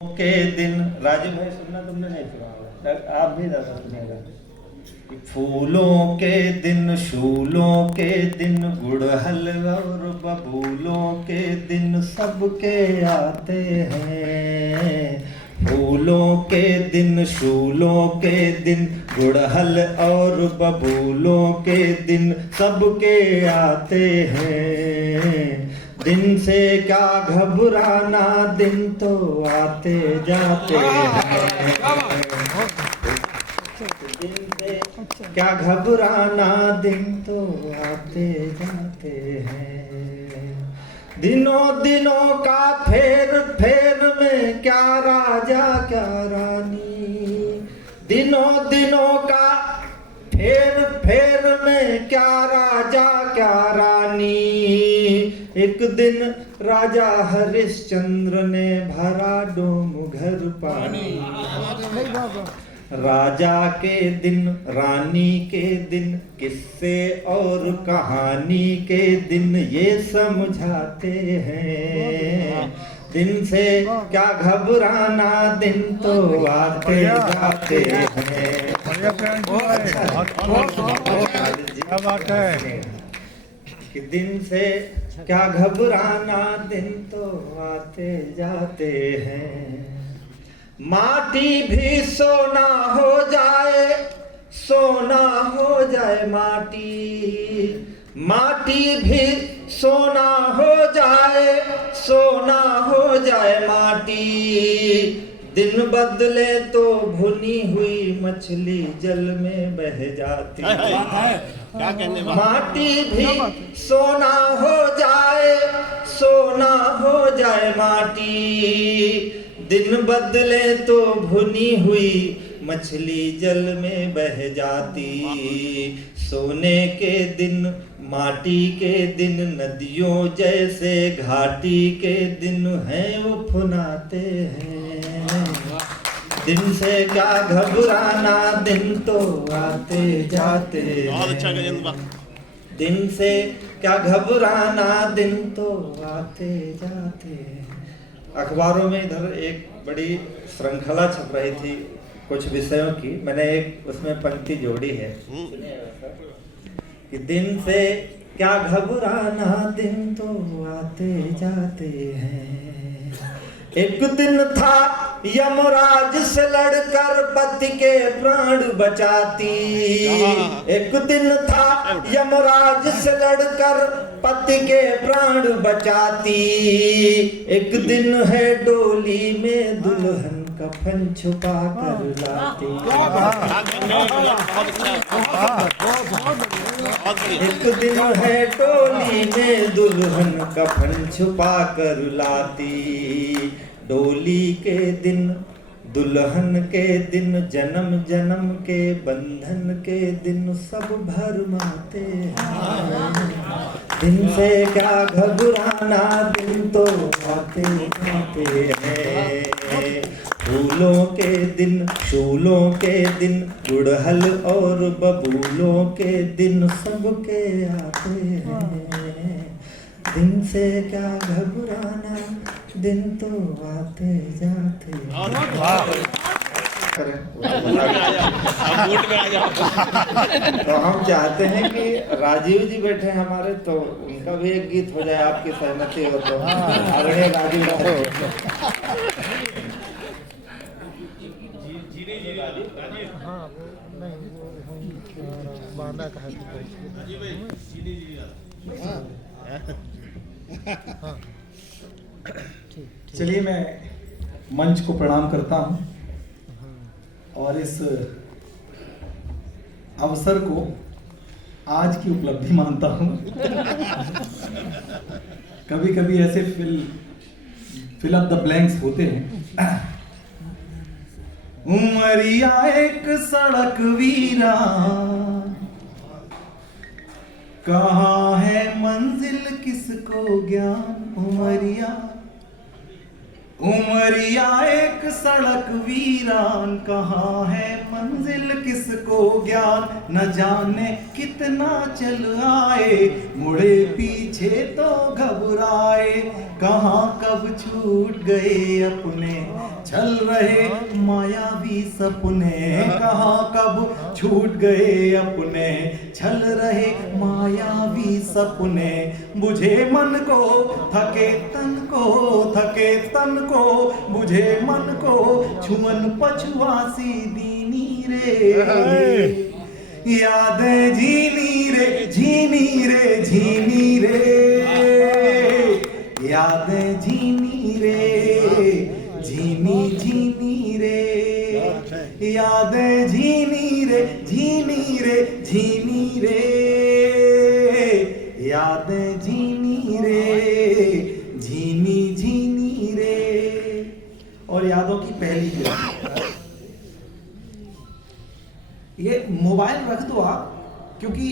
के दिन राजू भाई सुनना तुमने नहीं सुना होगा, आप भी ज्यादा सुनिएगा। फूलों के दिन शूलों के दिन गुड़हल और बबूलों के दिन सबके आते हैं। फूलों के दिन शूलों के दिन गुड़हल और बबूलों के दिन सबके आते हैं। दिन से क्या घबराना, दिन तो आते जाते हैं। दिन से क्या घबराना, दिन तो आते जाते हैं। दिनों दिनों का फेर फेर में क्या राजा क्या रानी। दिनों दिनों का फेर फेर में क्या राजा क्या रानी। एक दिन राजा हरिश्चंद्र ने भरा डोम घर पानी। राजा के दिन रानी के दिन किस्से और कहानी के दिन ये समझाते हैं। दिन से क्या घबराना, दिन तो आते जाते हैं। क्या बात है कि दिन से क्या घबराना, दिन तो आते जाते हैं। माटी भी सोना हो जाए, सोना हो जाए माटी। माटी भी सोना हो जाए, सोना हो जाए माटी। दिन बदले तो भुनी हुई मछली जल में बह जाती। क्या कहने माटी भी सोना हो जाए, सोना हो जाए माटी। दिन बदले तो भुनी हुई मछली जल में बह जाती। सोने के दिन माटी के दिन नदियों जैसे घाटी के दिन हैं उफनाते हैं। दिन से क्या घबराना, दिन तो आते जाते हैं। दिन से क्या घबराना, दिन तो आते जाते हैं। अखबारों में इधर एक बड़ी श्रृंखला छप रही थी कुछ विषयों की। मैंने एक उसमें पंक्ति जोड़ी है कि दिन से क्या घबराना, दिन तो आते जाते हैं। एक दिन था यमराज से लड़कर पति के प्राण बचाती। एक दिन था यमराज से लड़कर पति के प्राण बचाती। एक दिन है डोली में दुल्हन कफन छुपा कर लाती। एक दिन है डोली में दुल्हन कफन छुपा कर लाती। डोली के दिन दुल्हन के दिन जन्म जन्म के बंधन के दिन सब भरमाते हैं। दिन से क्या घबराना, दिन तो आते जाते हैं। फूलों के दिन शूलों के दिन गुड़हल और बबूलों के दिन सबके आते हैं। दिन से क्या घबराना, दिन तो आते जाते तो हम चाहते हैं कि राजीव जी बैठे हमारे, तो उनका भी एक गीत हो जाए, आपकी सहमति हो तो। आदरणीय राजीव चलिए, मैं मंच को प्रणाम करता हूं और इस अवसर को आज की उपलब्धि मानता हूं। कभी कभी ऐसे फिल अप द ब्लैंक्स होते हैं। उमरिया एक सड़क वीरा, कहाँ है मंजिल किसको ज्ञान। उमरिया उमरिया एक एक सड़क वीरान, कहाँ है मंजिल किसको ज्ञान, न जाने कितना चल आए, मुड़े पीछे तो घबराए, कहाँ कब छूट गए अपने चल रहे मायावी सपने, कहाँ कब छूट गए अपने चल रहे मायावी सपने, बुझे मन को थके तन को, थके तन को बुझे मन को, छुअन पछुआ सी दीनी रे, यादें झीनी रे झीनी रे झीनी रे, यादें झीनी रे झीनी झीनी रे, यादें झीनी रे झीनी रे झीनी रे, यादें झीनी रे झीनी झीनी रे। और यादों की पहली किरण, ये मोबाइल रख दो आप, क्योंकि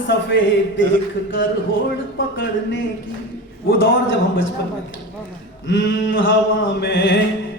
सफेद देख कर होड़ पकड़ने की, वो दौर जब हम बचपन में थे।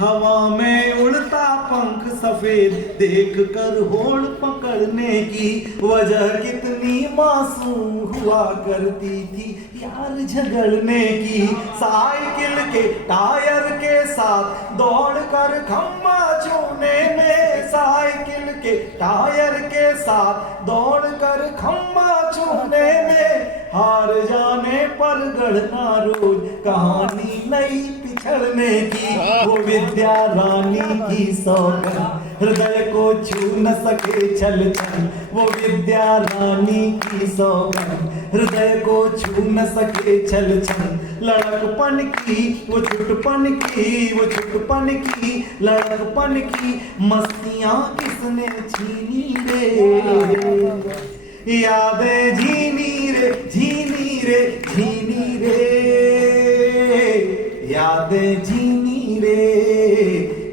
हवा में उड़ता पंख सफेद देख कर होड़ पकड़ने की, वजह कितनी मासूम हुआ करती थी यार झगड़ने की, साइकिल के टायर के साथ दौड़ कर खम्बा छूने में, साइकिल के टायर के साथ दौड़ कर खम्बा छूने में, हार जाने पर गढ़ना रोज कहानी नई पिछड़ने की, वो विद्या रानी की सौगंध हृदय को छू न सके छल छल, वो विद्या रानी की सौगंध हृदय को छू न सके छल छल, लड़कपन की वो छुटपन की, वो छुटपन की लड़कपन की मस्तियां किसने छीनी रे, यादें झीनी रे झीनी रे झीनी रे, यादें झीनी रे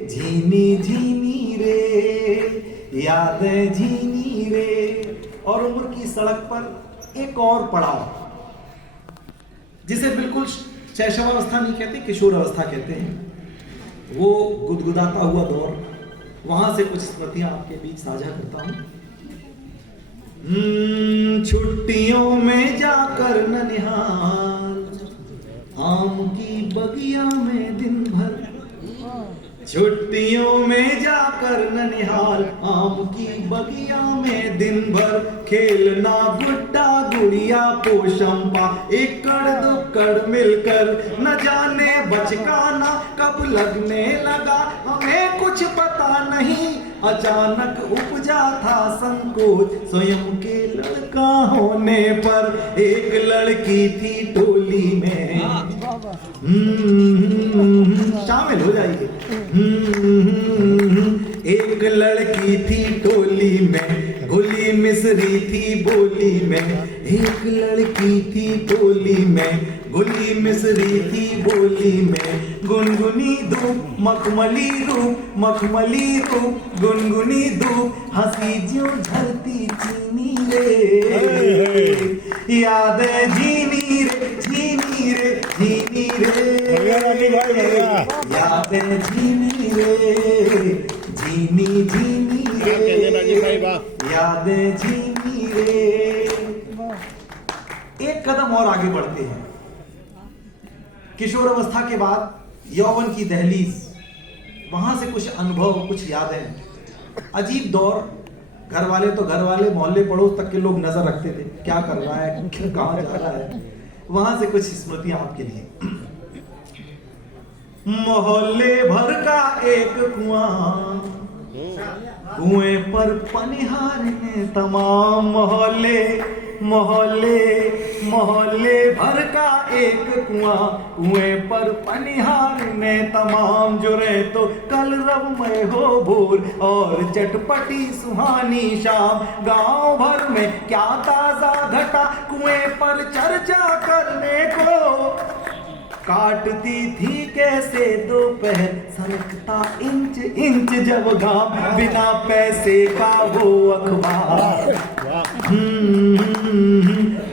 झीनी झीनी रे, यादें झीनी रे। और उम्र की सड़क पर एक और पड़ाव, जिसे बिल्कुल शैशवावस्था नहीं कहते, किशोर अवस्था कहते हैं, वो गुदगुदाता हुआ दौर, वहां से कुछ स्मृतियां आपके बीच साझा करता हूं। छुट्टियों में जाकर ननिहाल, आम की बगिया में दिन भर, छुट्टियों में जाकर ननिहाल, आम की बगिया में दिन भर, खेलना गुड्डा गुड़िया पोशंपा, एकड़ दुक्कड़ मिलकर, न जाने बचकाना कब लगने लगा, हमें कुछ पता नहीं, अचानक उपजा था संकोच, स्वयं के लड़का होने पर, एक लड़की थी टोली में, शामिल हो जाइए, एक लड़की थी टोली में, घुली मिसरी थी बोली में, एक लड़की थी टोली में, घुली मिसरी थी बोली में, गुनगुनी धूप मखमली रूप, मखमली रूप गुनगुनी धूप, हंसी जो झलती चीनी रे, यादें झीनी रे झीनी रे झीनी रे, यादें झीनी रे झीनी झीनी रे, यादें झीनी रे। एक कदम और आगे बढ़ते हैं, किशोर अवस्था के बाद यौवन की दहलीज, वहां से कुछ अनुभव, कुछ यादें, अजीब दौर, घर वाले तो घर वाले, मोहल्ले पड़ोस तक के लोग नजर रखते थे, क्या कर रहा है, कहां जा रहा है, वहां से कुछ स्मृतियां आपके लिए। मोहल्ले भर का एक कुआं, कुएं पर पनिहारने तमाम, मोहल्ले भर का एक कुआं, कुएं पर पनिहारने तमाम, जुरे तो कल रब में हो भूर और चटपटी सुहानी शाम, गांव भर में क्या ताजा घटा, कुएं पर चर्चा करने को, काटती थी कैसे दोपहर, सरकता इंच इंच जब घाम, बिना पैसे का वो अखबार,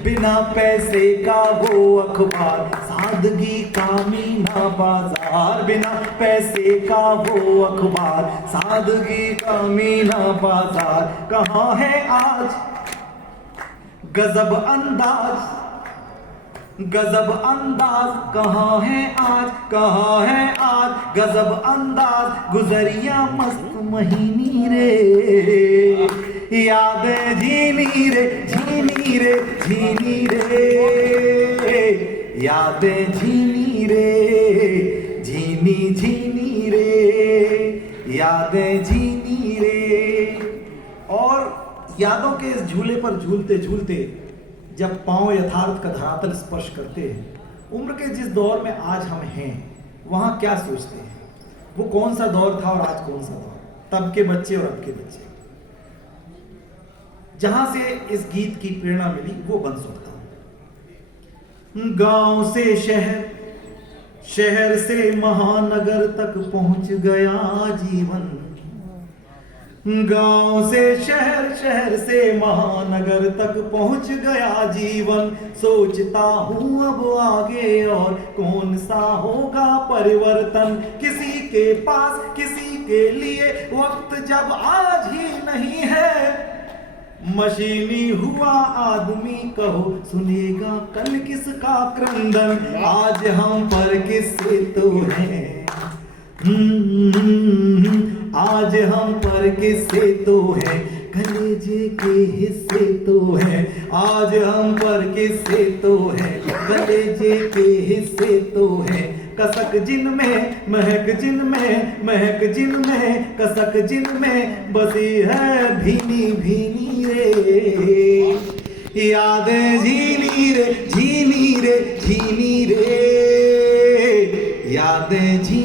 बिना पैसे का वो अखबार, सादगी का मीना बाजार, बिना पैसे का वो अखबार, सादगी का मीना बाजार। कहाँ है आज गजब अंदाज, गजब अंदाज, कहाँ है आज, कहाँ है आज गजब अंदाज। गुजरिया मस्त महीनी रे, यादें झीनी रे, झीनी रे, झीनी रे, यादें झीनी रे, झीनी झीनी रे, यादें झीनी रे। और यादों के इस झूले पर झूलते झूलते जब पांव यथार्थ का धरातल स्पर्श करते हैं, उम्र के जिस दौर में आज हम हैं, वहां क्या सोचते हैं, वो कौन सा दौर था और आज कौन सा दौर, तब के बच्चे और अब के बच्चे। जहां से इस गीत की प्रेरणा मिली वो बन सकता हूं। गांव से शहर, शहर से महानगर तक पहुंच गया जीवन। गांव से शहर, शहर से महानगर तक पहुंच गया जीवन। सोचता हूं अब आगे और कौन सा होगा परिवर्तन। किसी के पास किसी के लिए वक्त जब आज ही नहीं है, मशीनी हुआ आदमी कहो सुनेगा कल किसका क्रंदन। आज हम पर किससे तो है, आज हम पर किससे तो है, कलेजे के हिस्से तो है। आज हम पर किससे तो है, कलेजे के हिस्से तो है। कसक जिन में महक जिन में, महक जिन में कसक जिन में बसी है भीनी भीनी रे, यादें झीनी रे, झीनी रे, झीनी रे, यादें झीनी